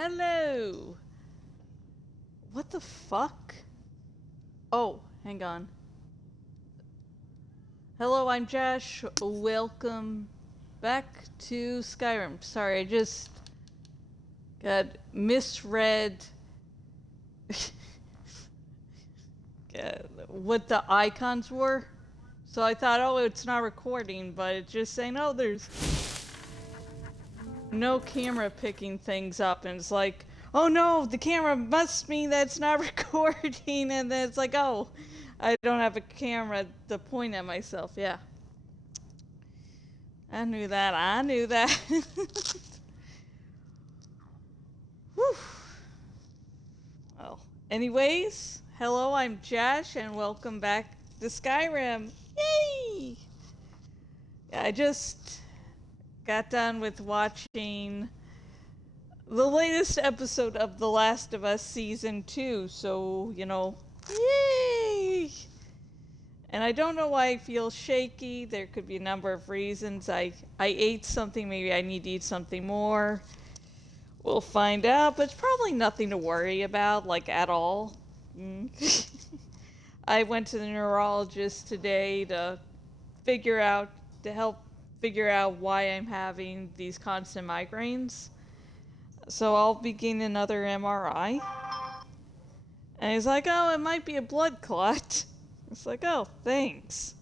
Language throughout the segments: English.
Hello! What the fuck? Oh, hang on. Hello, I'm Josh. Welcome back to Skyrim. Sorry, I just got misread what the icons were. So I thought, oh, it's not recording, but it's just saying, oh, there's no camera picking things up, and it's like, oh no, the camera must mean that it's not recording, and then it's like, oh, I don't have a camera to point at myself. Yeah, I knew that. Whew. Well, anyways, hello, I'm Josh, and welcome back to Skyrim. Yay! Yeah, I just got done with watching the latest episode of The Last of Us Season 2, so, you know, yay! And I don't know why I feel shaky. There could be a number of reasons. I ate something, maybe I need to eat something more. We'll find out, but it's probably nothing to worry about, like, at all. I went to the neurologist today to help figure out why I'm having these constant migraines. So I'll be getting another MRI. And he's like, oh, it might be a blood clot. It's like, oh, thanks.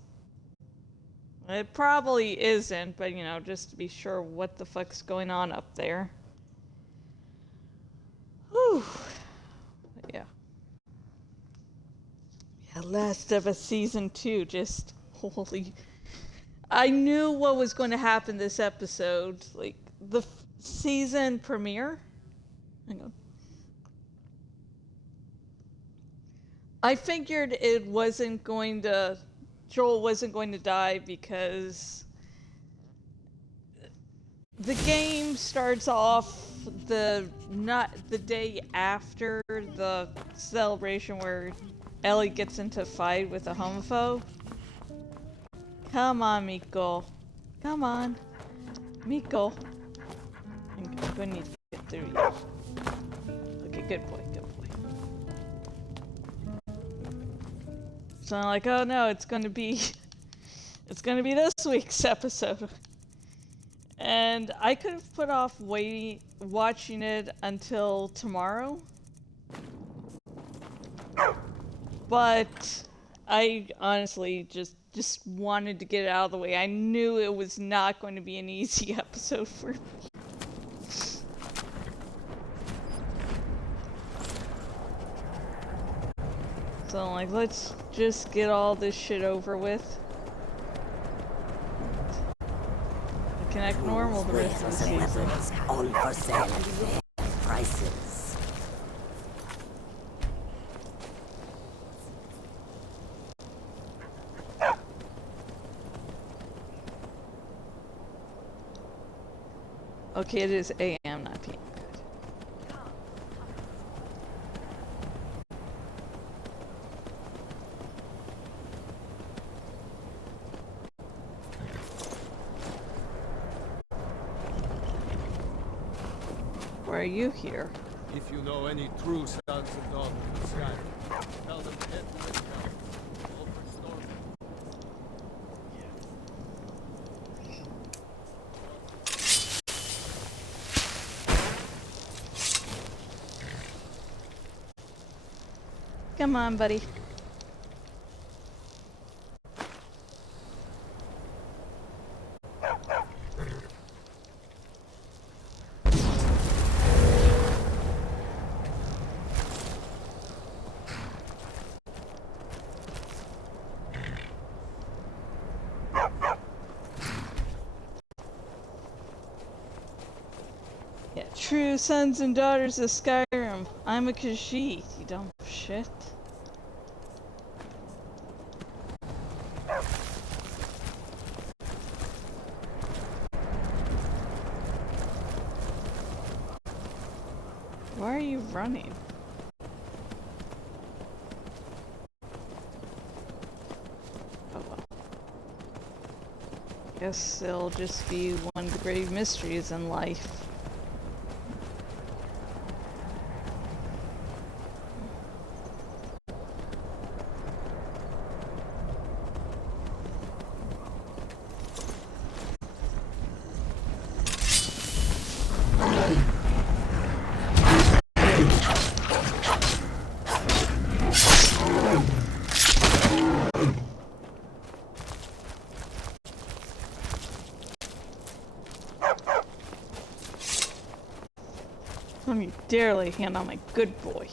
It probably isn't, but, you know, just to be sure what the fuck's going on up there. Whew. Yeah. Yeah, Last of Us Season 2, just, holy... I knew what was going to happen this episode. Like, the season premiere? Hang on. I figured Joel wasn't going to die because the game starts off not the day after the celebration where Ellie gets into a fight with a homophobe. Come on, Miko. Come on. Miko. I'm gonna need to get through you. Okay, good boy, good boy. So I'm like, oh no, it's gonna be this week's episode. And I could have put off watching it until tomorrow. But I honestly just wanted to get it out of the way. I knew it was not going to be an easy episode for me. So I'm like, let's just get all this shit over with. I can act normal the rest of the season. All for sale at fair prices. Okay, it is AM, not PM. Why are you here? If you know any true sons and daughters of Skyrim, tell them everyone else will restore them. Come on, buddy. Yeah, true sons and daughters of Skyrim. I'm a Khajiit, you dumb shit. Why are you running? Oh well. Guess it'll just be one of the great mysteries in life. Don't you dare lay a hand on my good boy.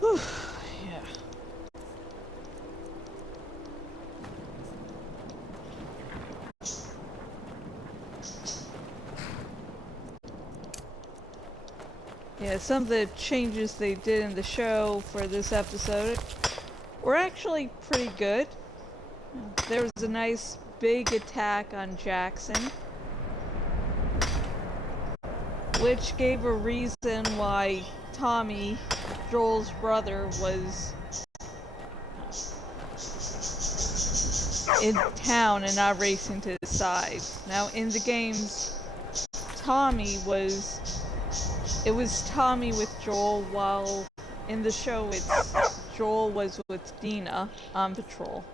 Whew, yeah. Yeah, some of the changes they did in the show for this episode were actually pretty good. There was a nice big attack on Jackson, which gave a reason why Tommy, Joel's brother, was in town and not racing to the side. Now in the games, it was Tommy with Joel, while in the show it's Joel was with Dina on patrol.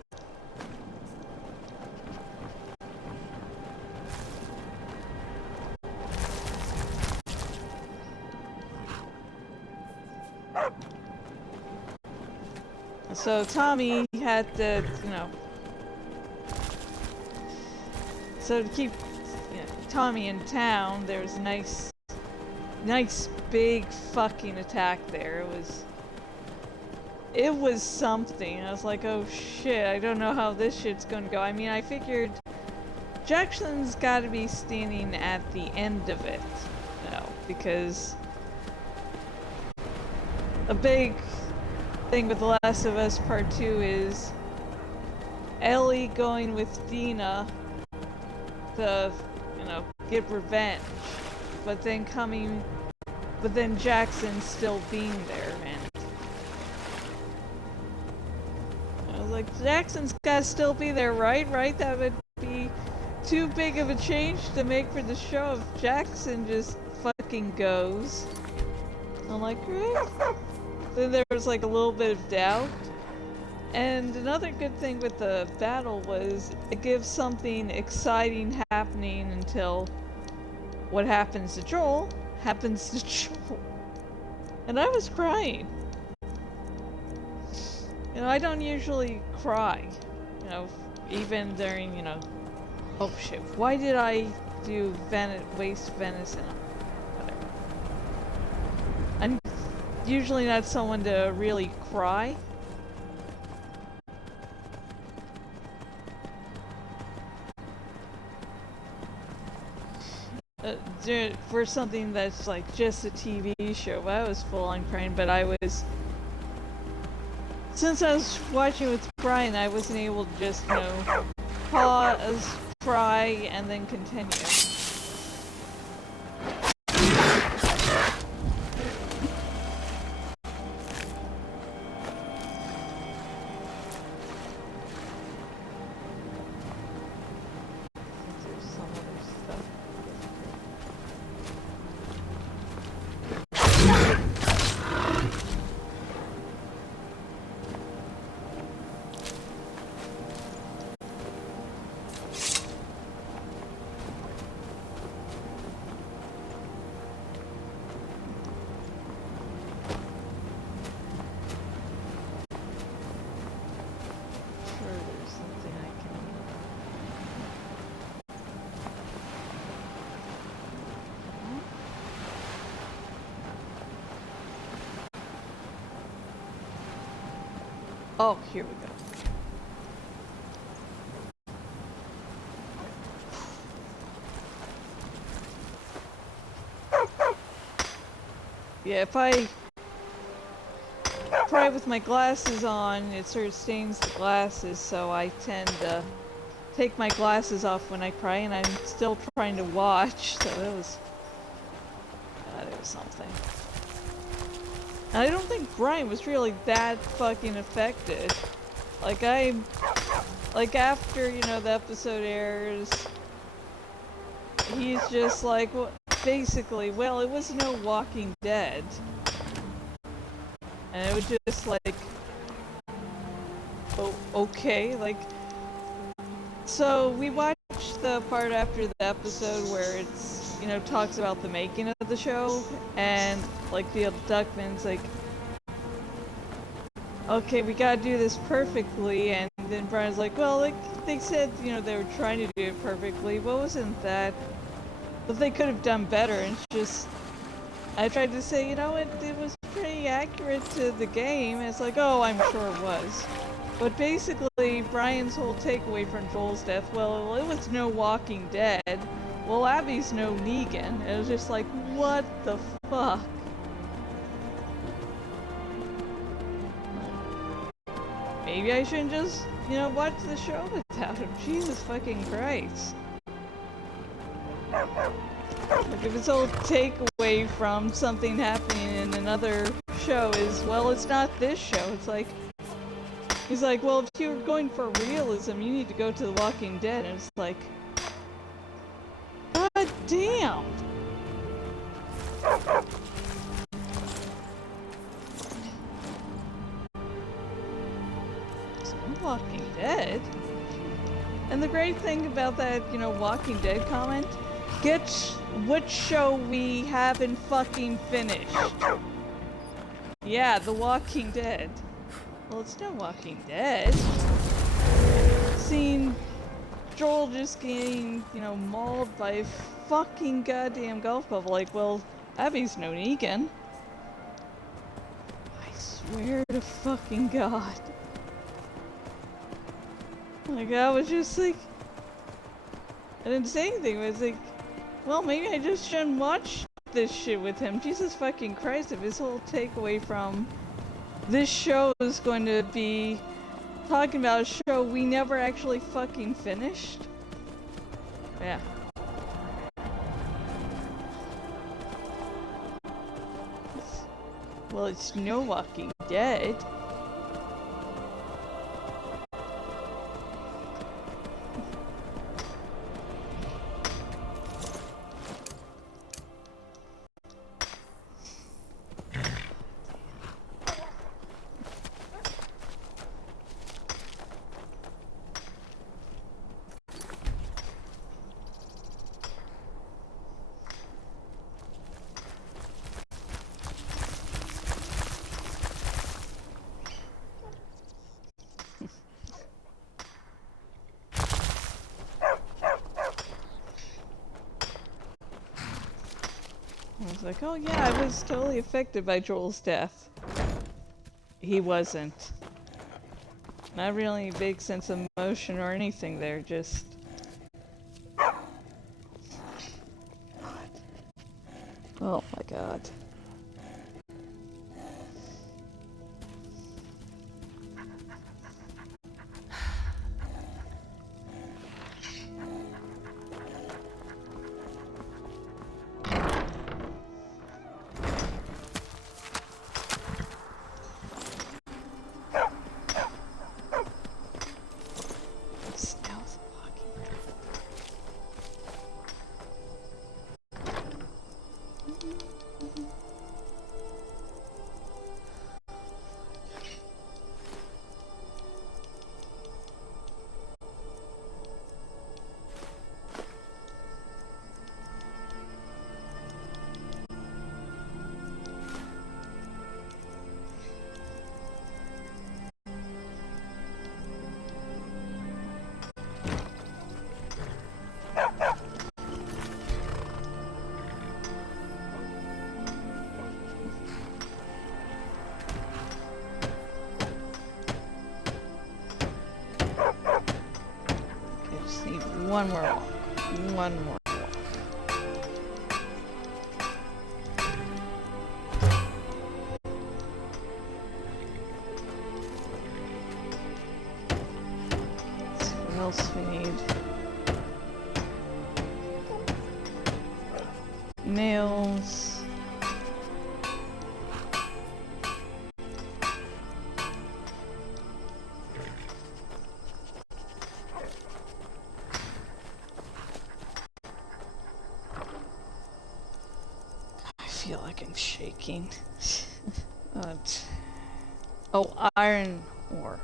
So Tommy had to, so to keep Tommy in town, there was a nice big fucking attack there. It was something. I was like, oh shit, I don't know how this shit's gonna go. I mean, I figured Jackson's gotta be standing at the end of it, because a big thing with The Last of Us Part 2 is Ellie going with Dina to, get revenge, but then Jackson still being there, and I was like, Jackson's gotta still be there, right? That would be too big of a change to make for the show if Jackson just fucking goes. I'm like, right? Then there was like a little bit of doubt. And another good thing with the battle was it gives something exciting happening until what happens to Joel happens to Joel. And I was crying. I don't usually cry. Even during, oh shit, why did I do waste venison? Whatever. I'm usually not someone to really cry. For something that's like just a TV show, I was full on crying, but since I was watching with Brian, I wasn't able to just, pause, cry, and then continue. Oh, here we go. Yeah, if I cry with my glasses on, it sort of stains the glasses, so I tend to take my glasses off when I cry, and I'm still trying to watch, so that was something. And I don't think Brian was really that fucking affected. Like, after, you know, the episode airs, he's just like, well, basically, well, it was no Walking Dead. And it was just like, oh, okay, like, so we watched the part after the episode where it's, you know, talks about the making of the show, and, like, the abductment's like, okay, we gotta do this perfectly, and then Brian's like, well, like, they said, you know, they were trying to do it perfectly, what wasn't that? But they could have done better, and it's just, I tried to say, you know, it was pretty accurate to the game, and it's like, oh, I'm sure it was. But basically, Brian's whole takeaway from Joel's death, well, it was no Walking Dead, well, Abby's no Negan. It was just like, what the fuck? Maybe I shouldn't just, you know, watch the show without him. Jesus fucking Christ. Like, if his whole takeaway from something happening in another show is, well, it's not this show. It's like, he's like, well, if you're going for realism, you need to go to The Walking Dead. And it's like, god damn! So, Walking Dead? And the great thing about that, you know, Walking Dead comment, guess which show we haven't fucking finished. Yeah, The Walking Dead. Well, it's no Walking Dead. Seeing Joel just getting, you know, mauled by a fucking goddamn golf club. Like, well, Abby's no Negan. I swear to fucking God. Like, I was just like, I didn't say anything. I was like, well, maybe I just shouldn't watch this shit with him. Jesus fucking Christ, if his whole takeaway from this show is going to be talking about a show we never actually fucking finished. Yeah. Well, it's no Walking Dead. I was like, oh yeah, I was totally affected by Joel's death. He wasn't. Not really a big sense of emotion or anything there, just... Oh my God. Stealth walking. One more walk. One more walk. Let's see what else we need. Nails. I feel like I'm shaking. Oh, iron ore.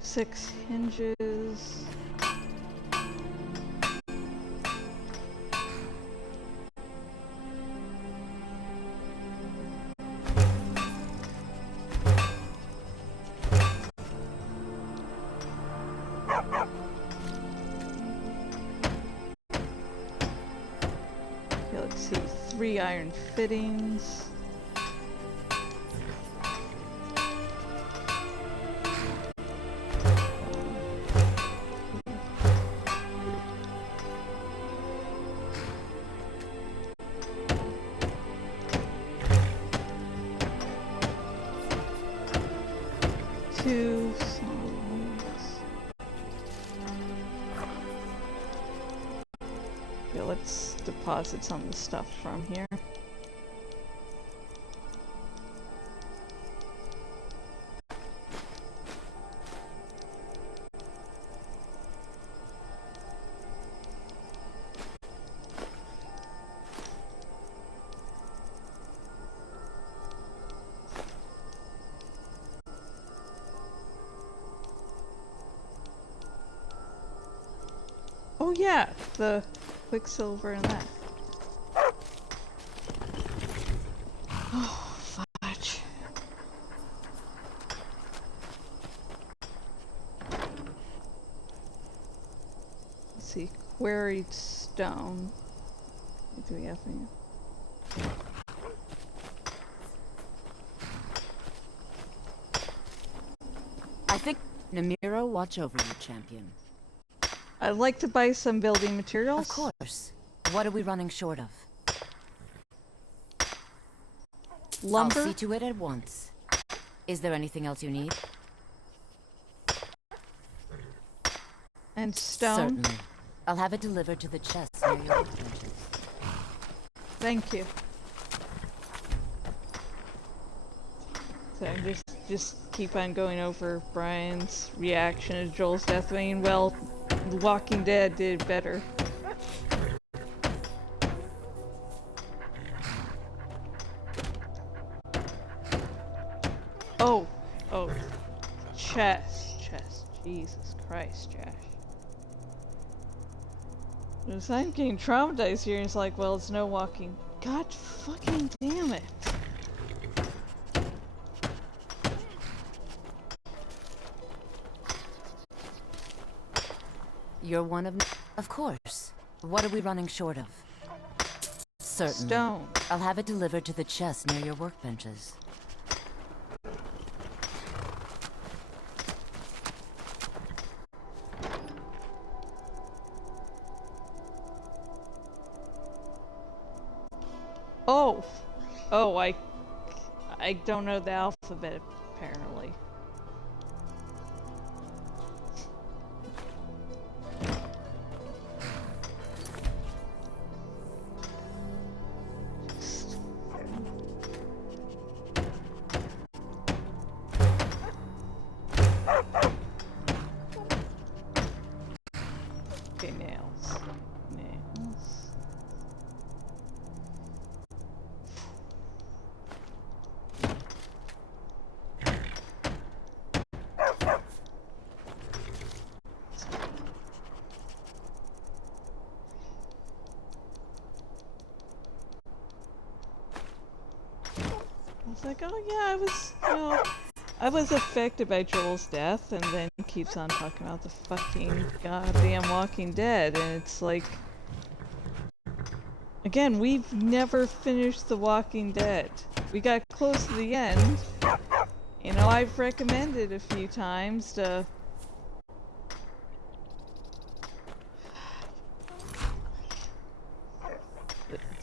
Six hinges. Okay, let's see. 3 iron fittings. Two songs. Okay, let's deposit some of the stuff from here. Oh yeah, the quicksilver and that. Oh, fudge. Let's see, quarried stone. What do we have here? I think Namiro watch over you, champion. I'd like to buy some building materials. Of course. What are we running short of? Lumber? I'll see to it at once. Is there anything else you need? And stone? Certainly. I'll have it delivered to the chest near your workbenches. Thank you. So just keep on going over Brian's reaction to Joel's death. I mean, well, The Walking Dead did better. Oh, chest, Jesus Christ. Christ, Josh. Because I'm getting traumatized here, and it's like, well, it's no walking. God fucking damn it. You're one of... Of course. What are we running short of? Certainly. Stone. I'll have it delivered to the chest near your workbenches. Oh! Oh, I don't know the alphabet, apparently. Okay, nails. Nails. I was like, oh yeah, I was affected by Joel's death, and then he keeps on talking about the fucking goddamn Walking Dead, and it's like, again, we've never finished The Walking Dead. We got close to the end. You know, I've recommended a few times to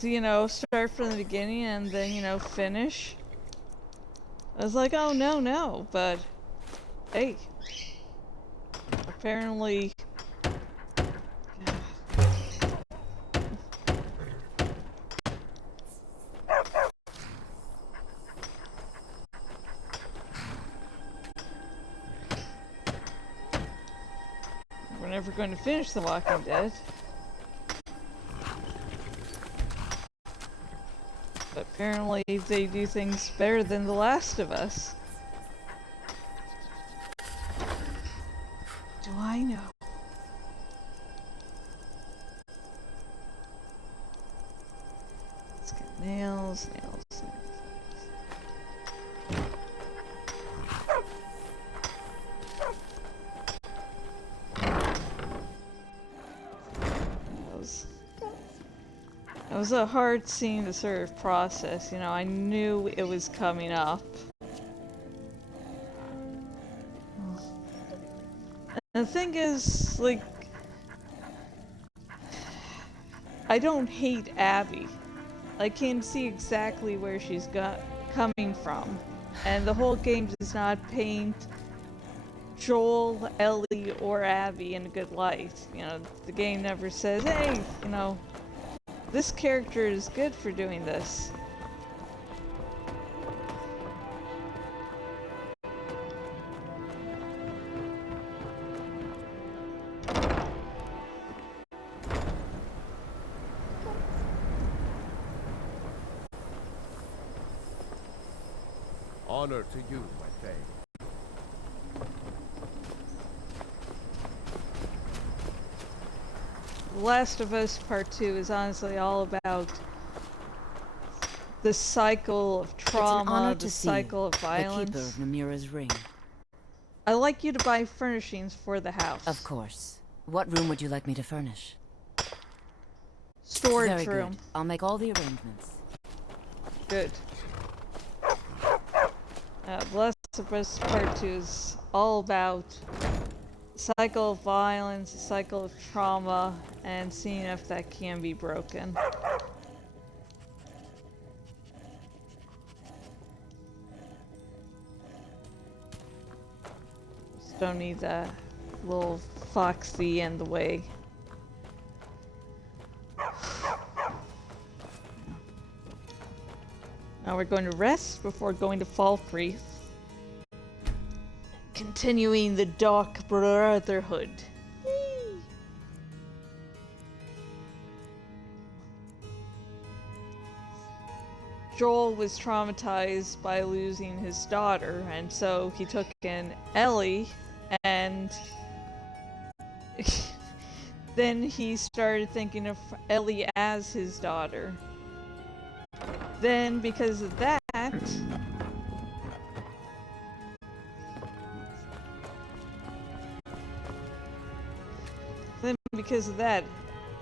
you know, start from the beginning and then, you know, finish. I was like, oh no, but hey, apparently we're never going to finish The Walking Dead. But apparently they do things better than The Last of Us. Do I know? Let's get nails. It was a hard scene to sort of process, you know, I knew it was coming up. And the thing is, like, I don't hate Abby. I can see exactly where she's coming from. And the whole game does not paint Joel, Ellie, or Abby in a good light. You know, the game never says, hey, you know, this character is good for doing this. Honor to you, my Faye. The Last of Us Part 2 is honestly all about the cycle of trauma, the cycle of violence. The keeper of Namira's ring. I'd like you to buy furnishings for the house. Of course. What room would you like me to furnish? Storage Very room. good. I'll make all the arrangements. Good. The Last of Us Part 2 is all about cycle of violence, cycle of trauma, and seeing if that can be broken. Just don't need that little foxy in the way. Now we're going to rest before going to Fall Creek. Continuing the Dark Brotherhood. Yay! Joel was traumatized by losing his daughter, and so he took in Ellie, and Then he started thinking of Ellie as his daughter. Then, because of that,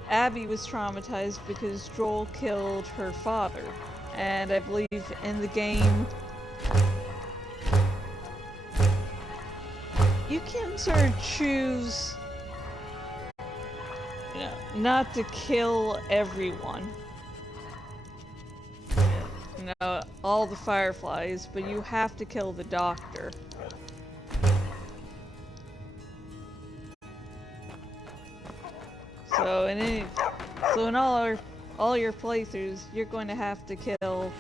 Abby was traumatized because Joel killed her father. And I believe in the game, you can sort of choose, you know, not to kill everyone. You know, all the fireflies, but you have to kill the doctor. So in all your playthroughs, you're going to have to kill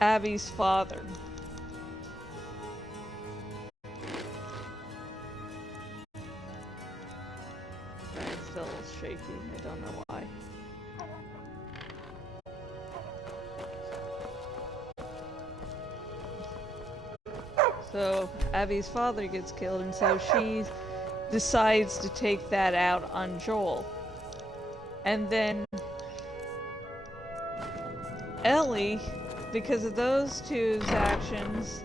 Abby's father. It's still shaky. I don't know why. So Abby's father gets killed, and so she decides to take that out on Joel. And then Ellie, because of those two's actions,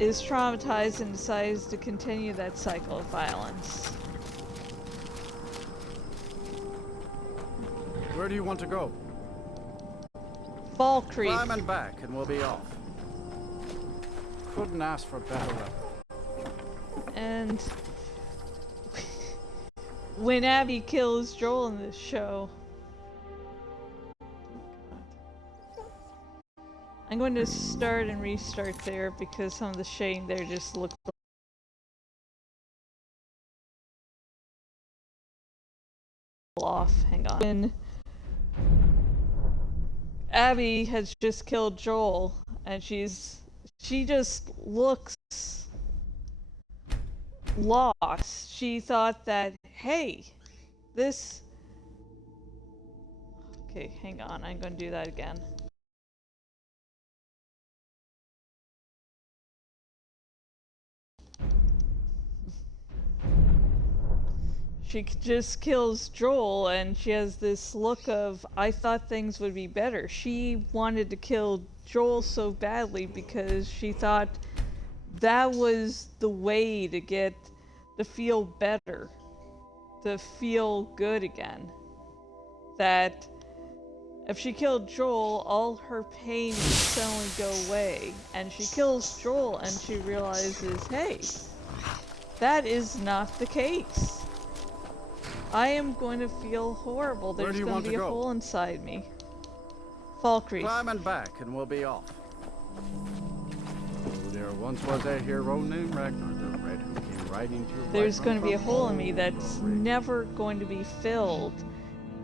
is traumatized and decides to continue that cycle of violence. Where do you want to go? Fall Creek. Climb and back and we'll be off. Couldn't ask for better weather. And when Abby kills Joel in this show, I'm going to start and restart there because some of the shading there just looked off. Hang on. When Abby has just killed Joel, and she just looks lost. She thought that, hey, this... Okay, hang on, I'm going to do that again. She just kills Joel, and she has this look of, I thought things would be better. She wanted to kill Joel so badly because she thought that was the way to feel better, to feel good again. That if she killed Joel, all her pain would suddenly go away. And she kills Joel and she realizes, hey, that is not the case. I am going to feel horrible. There's going to be a hole inside me. Fall Creek. Climb and back and we'll be off. There once was a hero named Ragnar the Red who came riding to There's going to be a hole in me that's never going to be filled.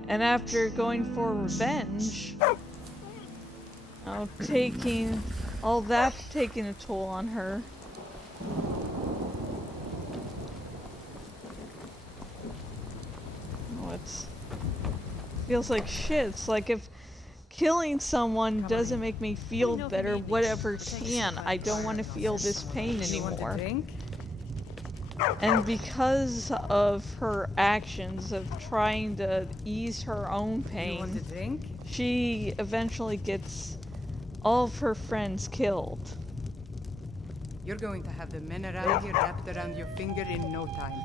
And after going for revenge, taking a toll on her. Feels like shit. It's like if killing someone doesn't make me feel better, whatever can. I don't want to feel this pain anymore. And because of her actions of trying to ease her own pain, she eventually gets all of her friends killed. You're going to have the men around here wrapped around your finger in no time.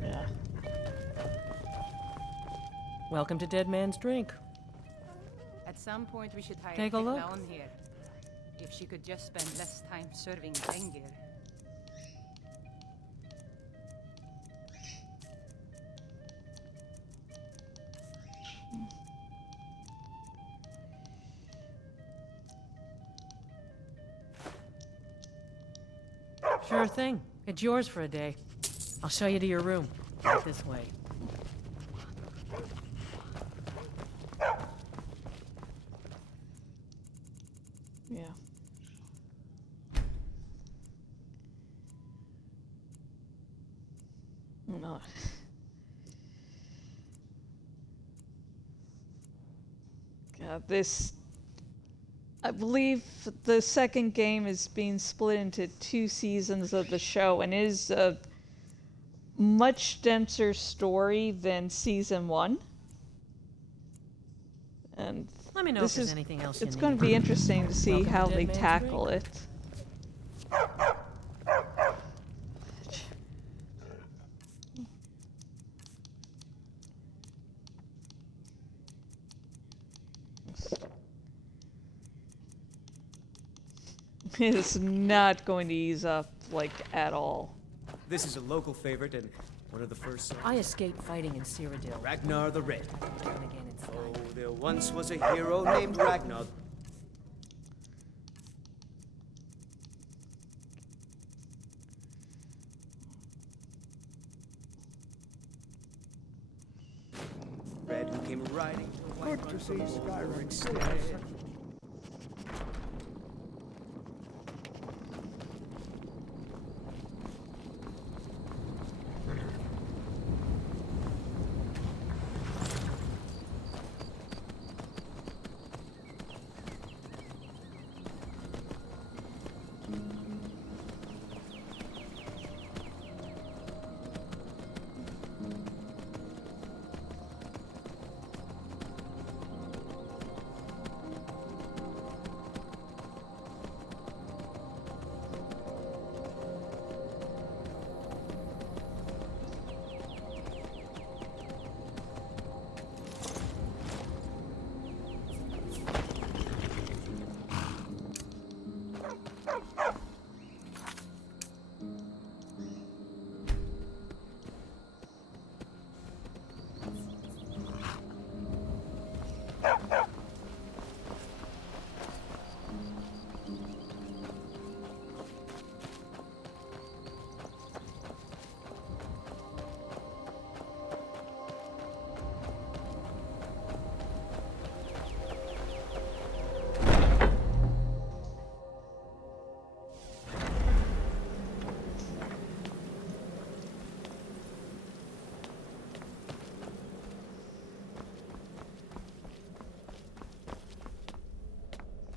Yeah. Welcome to Dead Man's Drink. At some point we should hire Take a look. Down here. If she could just spend less time serving Dengir. Sure thing. It's yours for a day. I'll show you to your room. Right this way. Yeah. No. God, this I believe the second game is being split into 2 seasons of the show and is a much denser story than season 1. And Let me know if there's anything else you it's need. going to be interesting to see Welcome how to Dead they Man's tackle Grave. it. It's not going to ease up, like, at all. This is a local favorite and one of the first songs. I escaped fighting in Cyrodiil. Ragnar the Red. Down again in Oh, Skyrim. there once was a hero named Ragnar. Red who came riding to a white Good to see run from Skyrim Ulrich still Stead. has such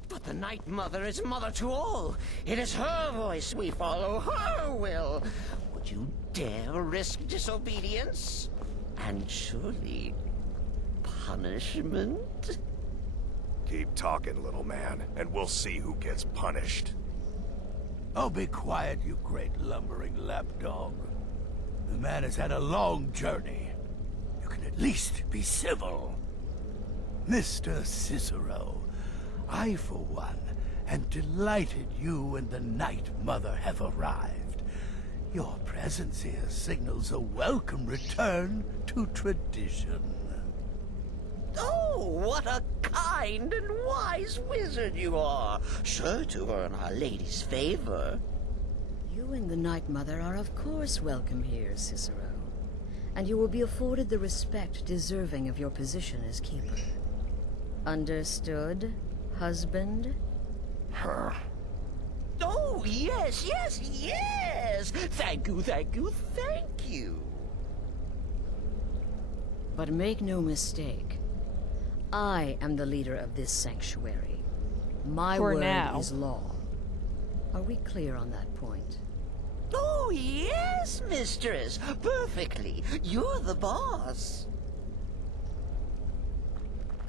But the Night Mother is mother to all. It is her voice we follow, her will. Would you dare risk disobedience? And surely punishment? Keep talking, little man, and we'll see who gets punished. Oh, be quiet, you great lumbering lapdog. The man has had a long journey. You can at least be civil. Mr. Cicero, I, for one, am delighted you and the Night Mother have arrived. Your presence here signals a welcome return to tradition. Oh, what a kind and wise wizard you are. Sure to earn Our Lady's favor. You and the Night Mother are of course welcome here, Cicero. And you will be afforded the respect deserving of your position as keeper. Understood, husband? Oh, yes, yes, yes! Thank you, thank you, thank you! But make no mistake, I am the leader of this sanctuary. My For word now. is law. Are we clear on that point? Oh, yes, mistress! Perfectly! You're the boss!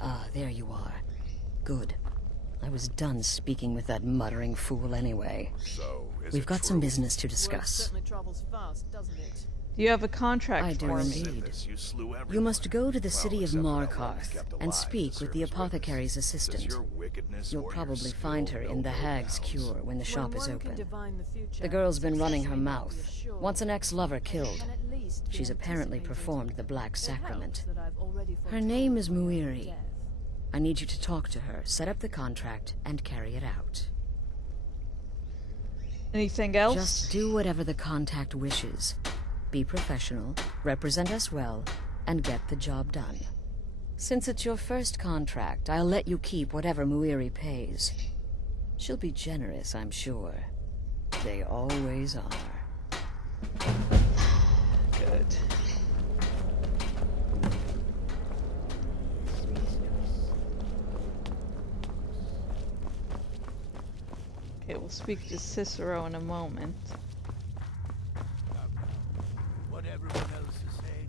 Ah, there you are. Good. I was done speaking with that muttering fool anyway. So, is We've it got some true? business to discuss. travels fast, doesn't it? You have a contract I do for me. indeed. Sithis, you slew You everyone. must go to the Well, city of except for that woman Markarth kept and alive speak to with the serve as apothecary's witness. Does assistant. your wickedness You'll or your probably skill find her in the know no Hag's bounds? Cure when the shop is open. The The girl's been running her mouth. Once an ex-lover killed, she's apparently performed the Black Sacrament. Her name is Muiri. I need you to talk to her, set up the contract, and carry it out. Anything else? Just do whatever the contact wishes. Be professional, represent us well, and get the job done. Since it's your first contract, I'll let you keep whatever Muiri pays. She'll be generous, I'm sure. They always are. Good. Okay, we'll speak to Cicero in a moment. What everyone else is saying,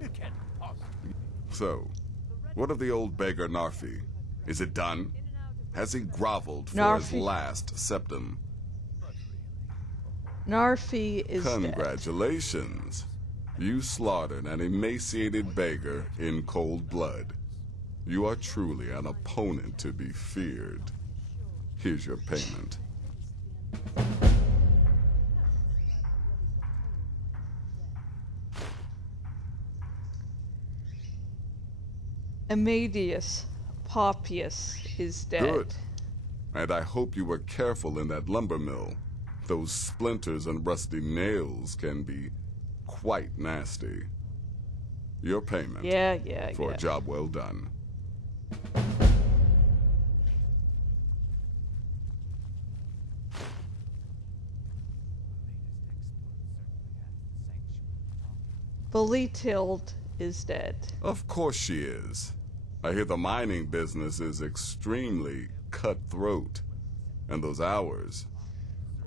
it can't possibly. So, what of the old beggar Narfi? Is it done? Has he groveled for his Narfi- last septum? Narfi is dead. Congratulations. You slaughtered an emaciated beggar in cold blood. You are truly an opponent to be feared. Here's your payment. Amadius Poppius is dead. Good. And I hope you were careful in that lumber mill. Those splinters and rusty nails can be quite nasty. Your payment for a job well done. Belitild is dead. Of course she is. I hear the mining business is extremely cutthroat. And those hours.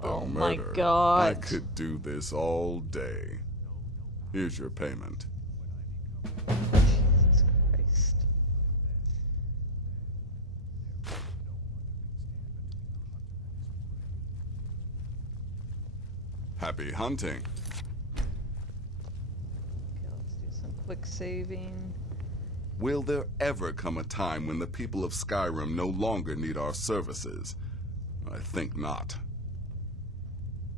Oh murder. my god. I could do this all day. Here's your payment. Jesus Christ. Happy hunting. Okay, let's do some quick saving. Will there ever come a time when the people of Skyrim no longer need our services? I think not.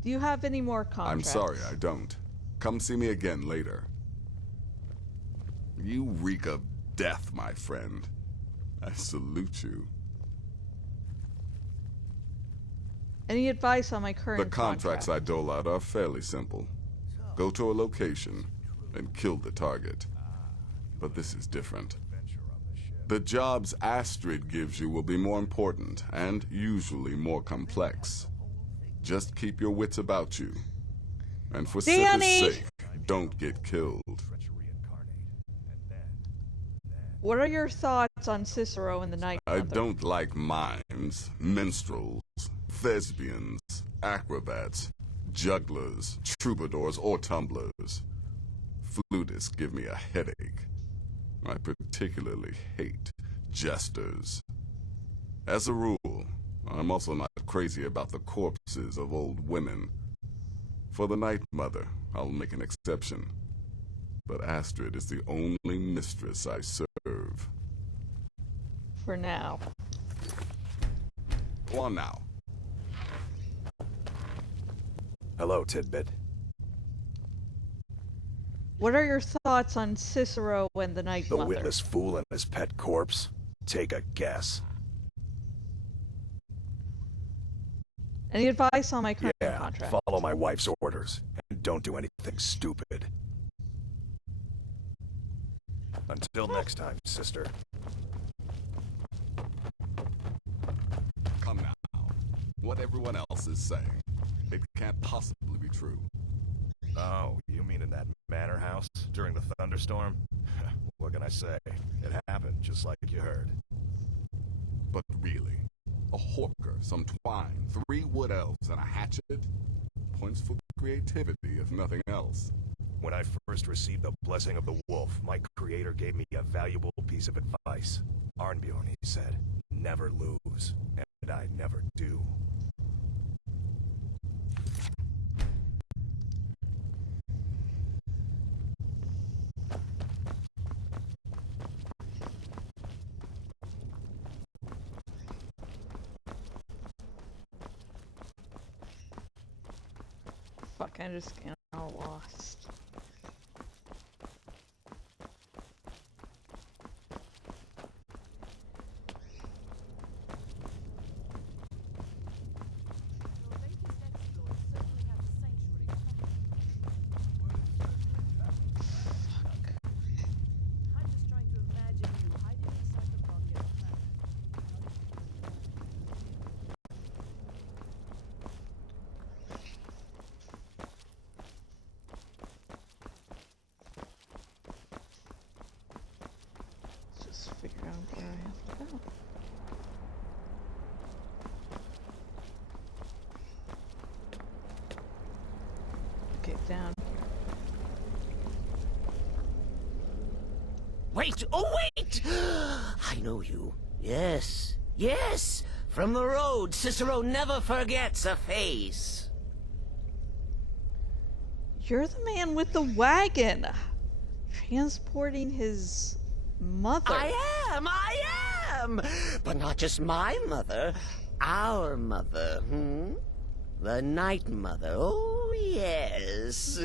Do you have any more contracts? I'm sorry, I don't. Come see me again later. You reek of death, my friend. I salute you. Any advice on my current The contracts contract? I dole out are fairly simple. Go to a location and kill the target. But this is different. The jobs Astrid gives you will be more important and usually more complex. Just keep your wits about you. And for Sithis' sake, don't get killed. What are your thoughts on Cicero and the Night Mother? I don't like mimes, minstrels, thespians, acrobats, jugglers, troubadours, or tumblers. Flutists give me a headache. I particularly hate jesters. As a rule, I'm also not crazy about the corpses of old women. For the Night Mother, I'll make an exception. But Astrid is the only mistress I serve. For now. Go on now. Hello, Tidbit. What are your thoughts on Cicero and the Night The Mother? witless fool and his pet corpse? Take a guess. Any advice on my current Yeah, contract? follow my wife's orders, and don't do anything stupid. Until next time, sister. Come now. What everyone else is saying, it can't possibly be true. Oh, you mean in that manor house during the thunderstorm? What can I say? It happened just like you heard. But really, a horker, some twine, 3 wood elves, and a hatchet? Points for creativity, if nothing else. When I first received the blessing of the wolf, my creator gave me a valuable piece of advice. Arnbjorn, he said, never lose. And I never do. Fuck, I just got all lost. down Wait! Oh, wait! I know you. Yes. Yes! From the road, Cicero never forgets a face. here. You're the man with the wagon, transporting his mother. I am! But not just my mother, our mother, The Night Mother, oh yes.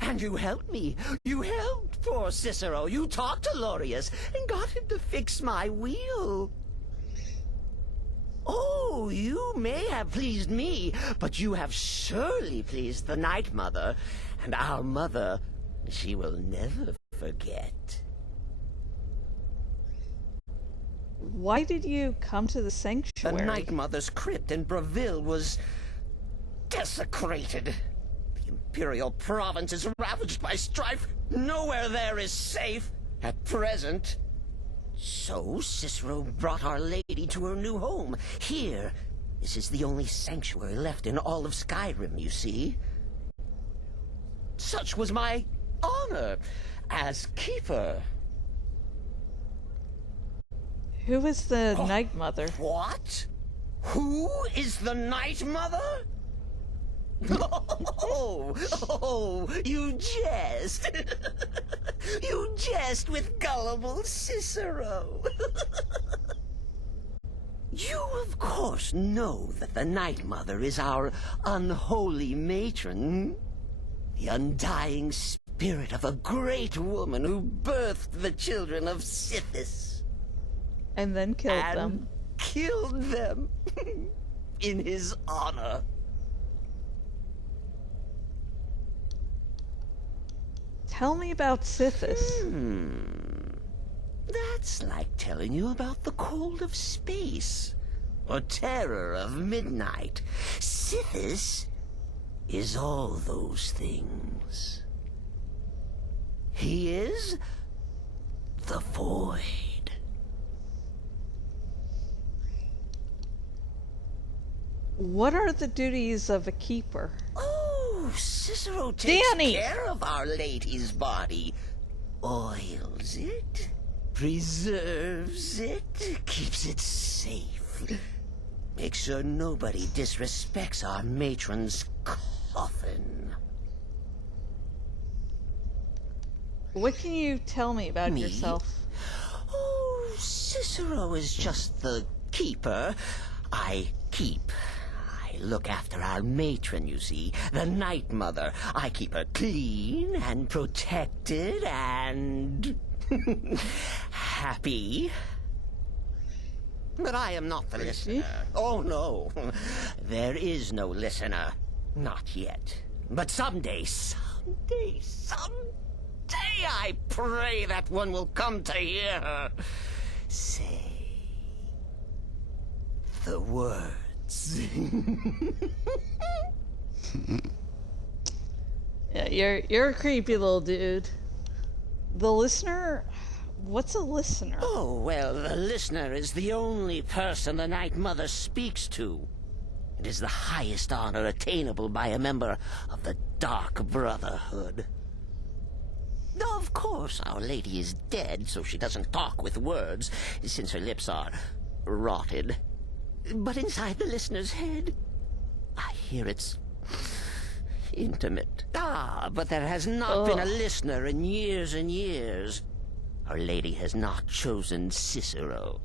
And you helped me. You helped poor Cicero. You talked to Lorius and got him to fix my wheel. Oh, you may have pleased me, but you have surely pleased the Night Mother. And our mother, she will never forget. Why did you come to the The sanctuary? Night Mother's crypt in Breville was desecrated. The Imperial province is ravaged by strife. Nowhere there is safe at present. So Cicero brought Our Lady to her new home. Here, this is the only sanctuary left in all of Skyrim, you see. Such was my honor as keeper. Who is the Night Mother? What? Who is the Night Mother? Oh, you jest. You jest with gullible Cicero. You, of course, know that the Night Mother is our unholy matron. The undying spirit of a great woman who birthed the children of Sithis. And then killed them. Killed them in his honor. Tell me about Sithis. That's like telling you about the cold of space, or terror of midnight. Sithis is all those things. He is the void. What are the duties of a keeper? Oh, Cicero takes Danny! care of Our Lady's body. Oils it, preserves it, keeps it safe. Makes sure nobody disrespects our matron's coffin. What can you tell me about Me? yourself? Oh, Cicero is just the keeper. I keep. I look after our matron, you see, the Night Mother. I keep her clean and protected and happy. But I am not the listener. Oh, no. There is no listener. Not yet. But someday, I pray that one will come to hear her say the words. Yeah, you're a creepy little dude. The listener? What's a listener? Oh, well, the listener is the only person the Night Mother speaks to. It is the highest honor attainable by a member of the Dark Brotherhood. Of course, Our Lady is dead, so she doesn't talk with words, since her lips are rotted. But inside the listener's head, I hear it's intimate. Ah, but there has not been a listener in years and years. Our Lady has not chosen Cicero,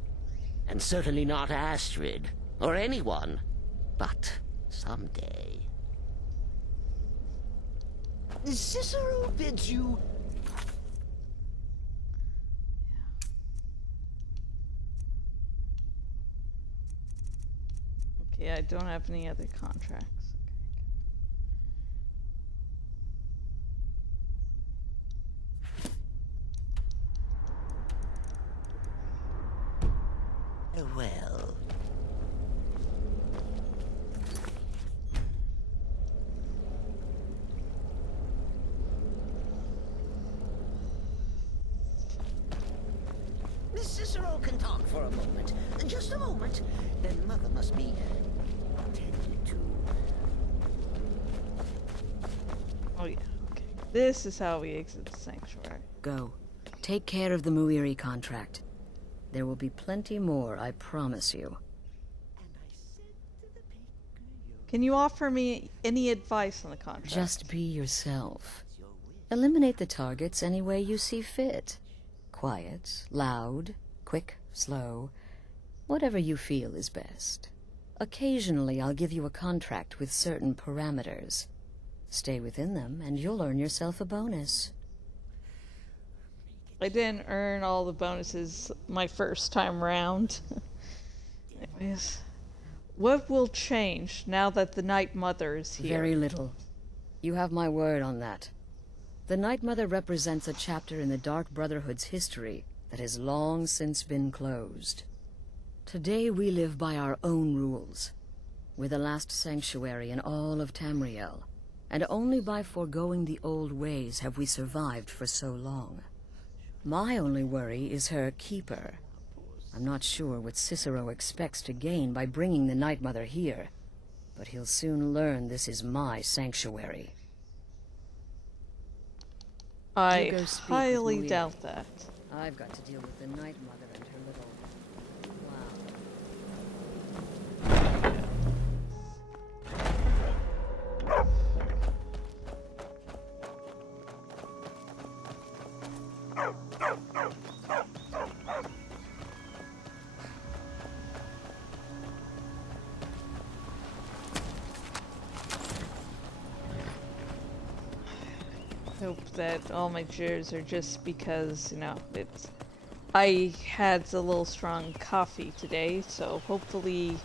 and certainly not Astrid, or anyone. But someday. Cicero bids you... Okay, I don't have any other contracts. Well... Cicero can talk for a moment. Just a moment. Then Mother must be attended to. This is how we exit the sanctuary. Go. Take care of the Muiri contract. There will be plenty more, I promise you. Can you offer me any advice on the contract? Just be yourself. Eliminate the targets any way you see fit. Quiet, loud, quick, slow. Whatever you feel is best. Occasionally, I'll give you a contract with certain parameters. Stay within them, and you'll earn yourself a bonus. I didn't earn all the bonuses my first time round. Anyways, what will change now that the Night Mother is here? Very little. You have my word on that. The Night Mother represents a chapter in the Dark Brotherhood's history that has long since been closed. Today we live by our own rules. We're the last sanctuary in all of Tamriel, and only by foregoing the old ways have we survived for so long. My only worry is her keeper. I'm not sure what Cicero expects to gain by bringing the Night Mother here, but he'll soon learn this is my sanctuary. I highly doubt that. I've got to deal with the Night Mother and her little... Hope that all my jitters are just because, you know, I had a little strong coffee today, so hopefully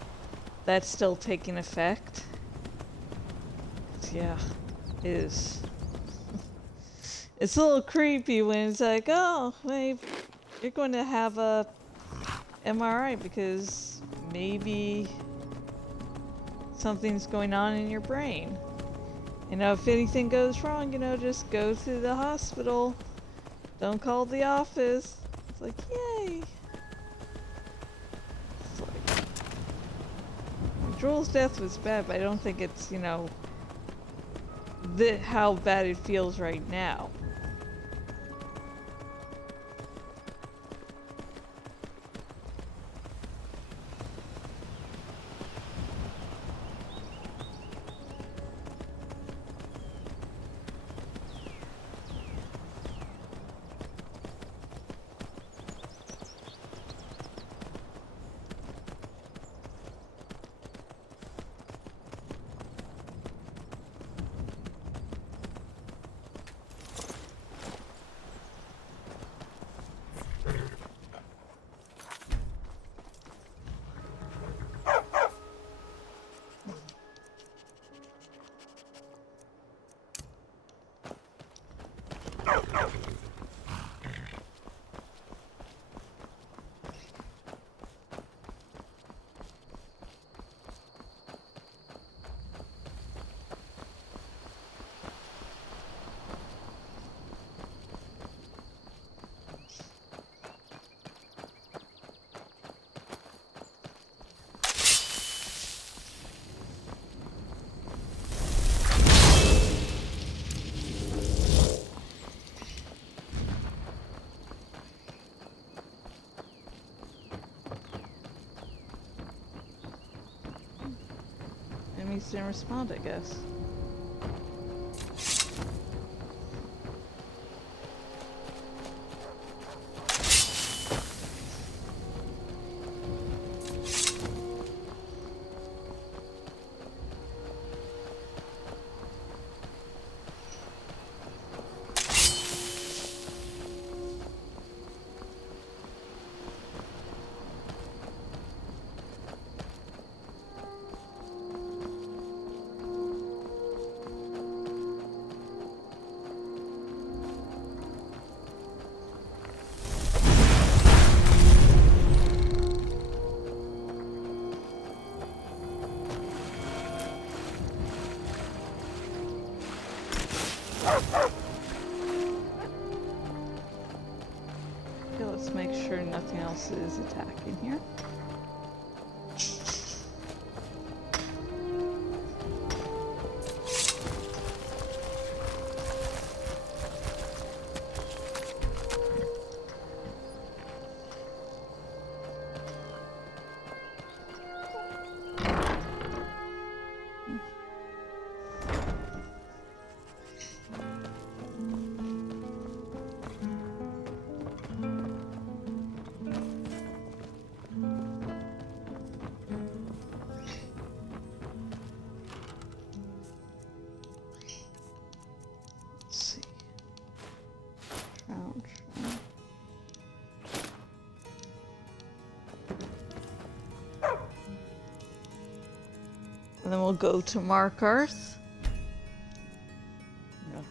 that's still taking effect. Yeah, it is. It's a little creepy when it's like, oh, maybe you're going to have a MRI because maybe something's going on in your brain. You know, if anything goes wrong, you know, just go to the hospital. Don't call the office. It's like, yay! It's like... Joel's death was bad, but I don't think it's, you know, how bad it feels right now. Enemies didn't respond, I guess. Okay, let's make sure nothing else is attacking here. see. Ouch. And then we'll go to Markarth.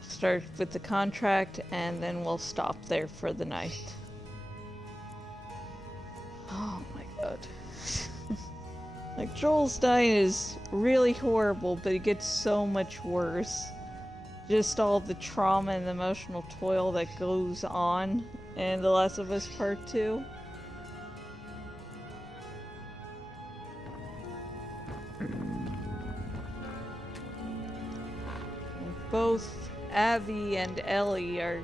Start with the contract, and then we'll stop there for the night. Oh my god. Like, Joel's dying is really horrible, but it gets so much worse. Just all the trauma and emotional toil that goes on in The Last of Us Part 2. Both Abby and Ellie are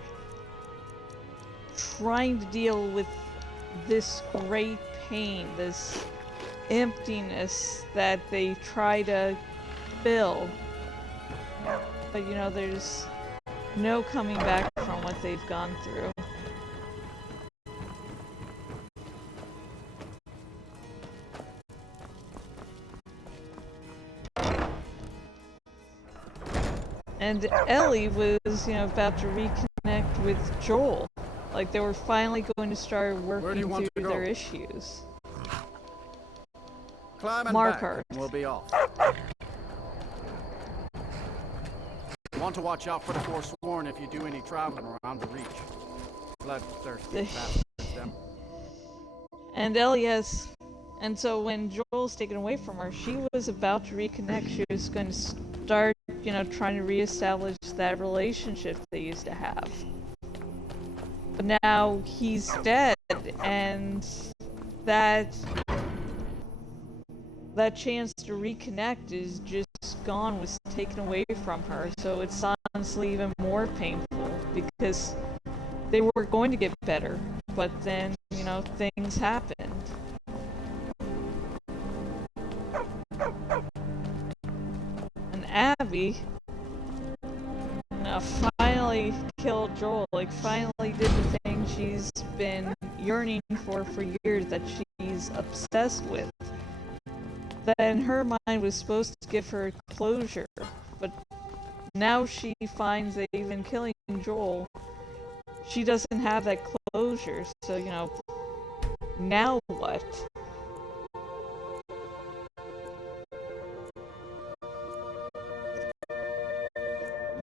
trying to deal with this great pain, this emptiness that they try to fill. But you know, there's no coming back from what they've gone through. And Ellie was, you know, about to reconnect with Joel. Like, they were finally going to start working through their issues. Climbing Markarth. back, and we'll be off. Want to watch out for the Forsworn if you do any traveling around the Reach. Bloodthirsty bastards, them. And Ellie has... And so when Joel's taken away from her, she was about to reconnect. She was going to start, you know, trying to reestablish that relationship they used to have. But now he's dead, and that chance to reconnect is just gone, was taken away from her. So it's honestly even more painful, because they were going to get better, but then, you know, things happened. And Abby, you know, finally killed Joel, like finally did the thing she's been yearning for years, that she's obsessed with. That in her mind was supposed to give her closure, but now she finds that even killing Joel, she doesn't have that closure, so, you know, now what?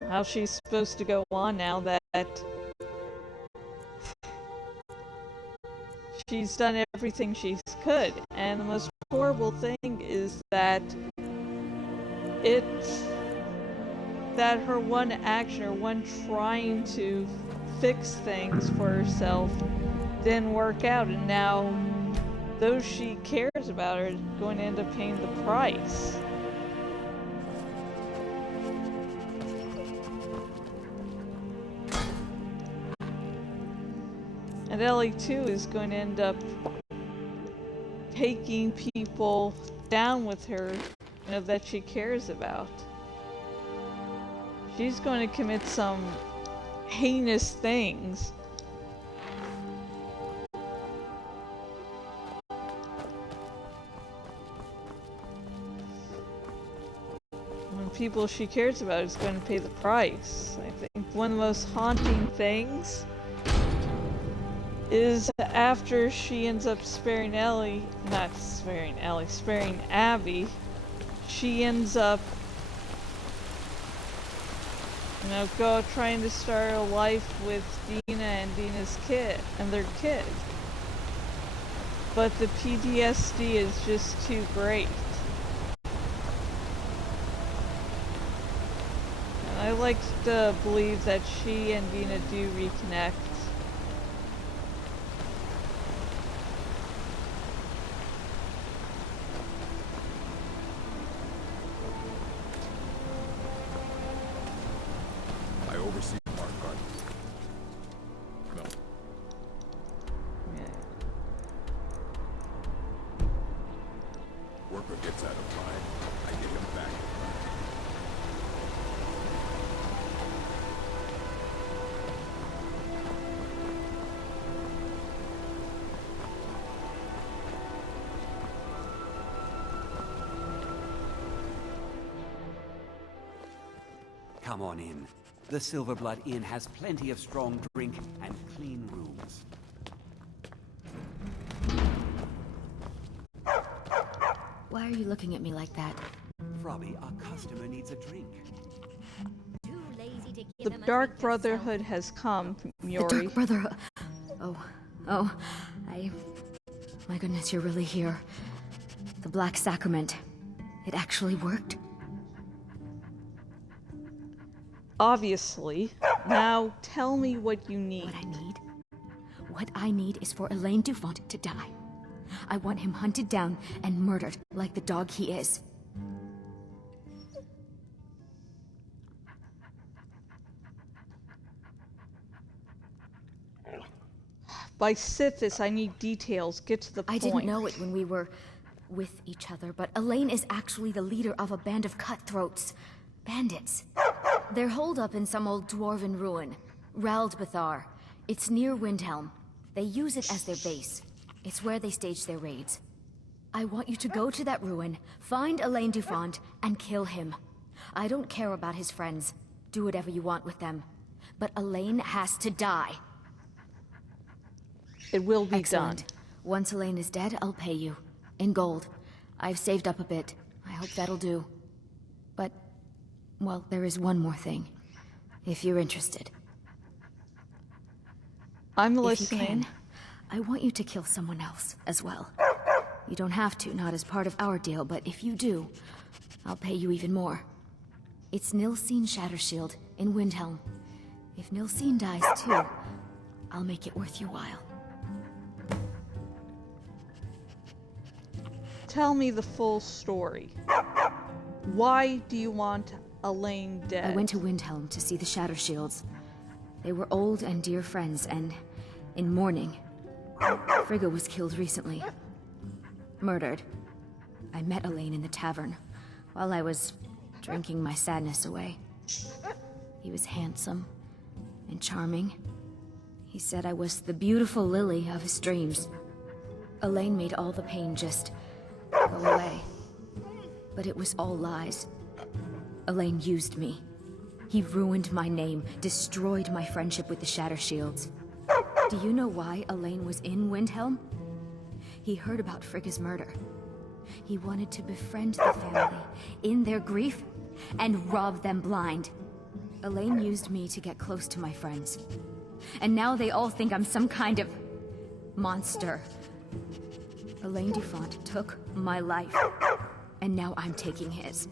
How's she supposed to go on now that she's done everything she could? And the most horrible thing is that her one action, or one trying to fix things for herself, didn't work out, and now those she cares about are going to end up paying the price. And Ellie too is going to end up taking people down with her, you know, that she cares about. She's going to commit some heinous things. When people she cares about is going to pay the price. I think one of the most haunting things is after she ends up sparing Abby, she ends up, you know, trying to start a life with Dina and Dina's kid, and their kid. But the PTSD is just too great. And I like to believe that she and Dina do reconnect. I oversee Markarth. No. Worker gets out of line. I get him back in line. Come on in. The Silverblood Inn has plenty of strong drink and clean rooms. Why are you looking at me like that? Frobby, our customer needs a drink. The Dark Brotherhood has come, Yori. The Dark Brotherhood. My goodness, you're really here. The Black Sacrament. It actually worked? Obviously. Now, tell me what you need. What I need is for Elaine Dufont to die. I want him hunted down and murdered like the dog he is. By Sithis, I need details. Get to the point. I didn't know it when we were with each other, but Elaine is actually the leader of a band of cutthroats. Bandits. They're holed up in some old dwarven ruin. Raldbathar. It's near Windhelm. They use it as their base. It's where they stage their raids. I want you to go to that ruin, find Elaine Dufont, and kill him. I don't care about his friends. Do whatever you want with them. But Elaine has to die. It will be Excellent. done. Once Elaine is dead, I'll pay you. In gold. I've saved up a bit. I hope that'll do. But, well, there is one more thing. If you're interested. I'm If listening. you can, I want you to kill someone else as well. You don't have to, not as part of our deal, but if you do, I'll pay you even more. It's Nilsine Shattershield in Windhelm. If Nilsine dies too, I'll make it worth your while. Tell me the full story. Why do you want Elaine dead? I went to Windhelm to see the Shattershields. They were old and dear friends, and in mourning. Frigga was killed recently. Murdered. I met Elaine in the tavern, while I was drinking my sadness away. He was handsome and charming. He said I was the beautiful lily of his dreams. Elaine made all the pain just go away. But it was all lies. Elaine used me. He ruined my name, destroyed my friendship with the Shattershields. Do you know why Elaine was in Windhelm? He heard about Frigga's murder. He wanted to befriend the family in their grief and rob them blind. Elaine used me to get close to my friends. And now they all think I'm some kind of monster. Elaine Dufont took my life, and now I'm taking his.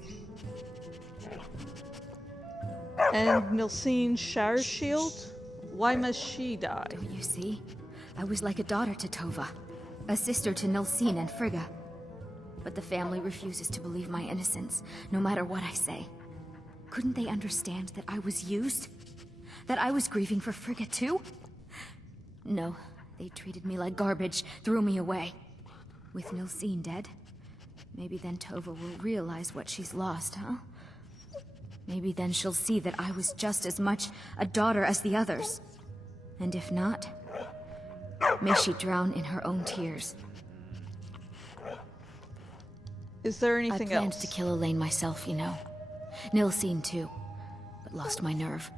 And Nilsine Shattershield? Why must she die? Don't you see? I was like a daughter to Tova, a sister to Nilsine and Frigga. But the family refuses to believe my innocence, no matter what I say. Couldn't they understand that I was used? That I was grieving for Frigga too? No, they treated me like garbage, threw me away. With Nilsine dead, maybe then Tova will realize what she's lost, huh? Maybe then she'll see that I was just as much a daughter as the others. And if not, may she drown in her own tears. Is there anything I planned else? to kill Elaine myself, you know. Nilsine too, but lost my nerve.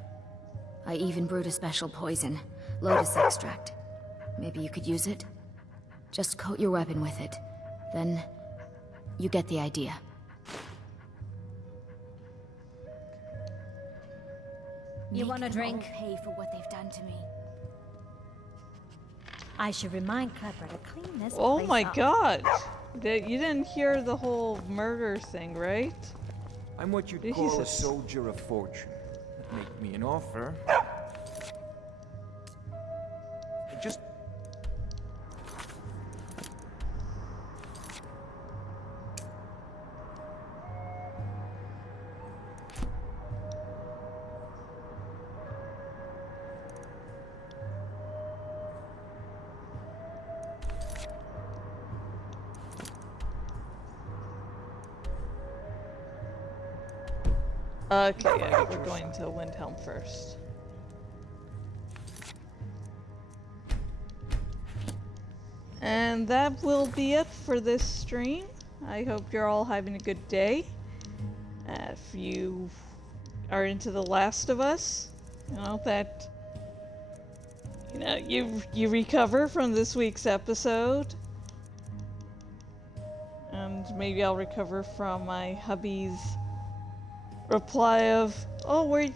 I even brewed a special poison, lotus extract. Maybe you could use it? Just coat your weapon with it. Then, you get the idea. You want a drink? Pay for what they've done to me. I should remind Clever to clean this Oh place my up. god! You didn't hear the whole murder thing, right? I'm what you'd call a soldier of fortune. Make me an offer. Just... Okay, yeah, we're going to Windhelm first. And that will be it for this stream. I hope you're all having a good day. If you are into The Last of Us, you know, that, you know, you recover from this week's episode. And maybe I'll recover from my hubby's reply of, oh, we're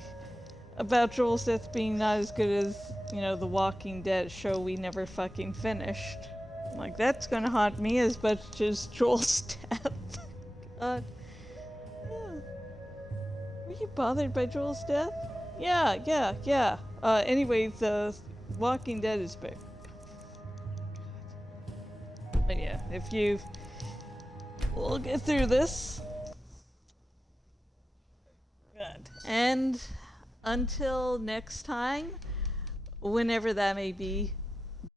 about Joel's death being not as good as, you know, the Walking Dead show we never fucking finished. I'm like, that's gonna haunt me as much as Joel's death. God. Yeah. Were you bothered by Joel's death? Yeah. Anyways, Walking Dead is big. But yeah, we'll get through this. Good. And until next time, whenever that may be,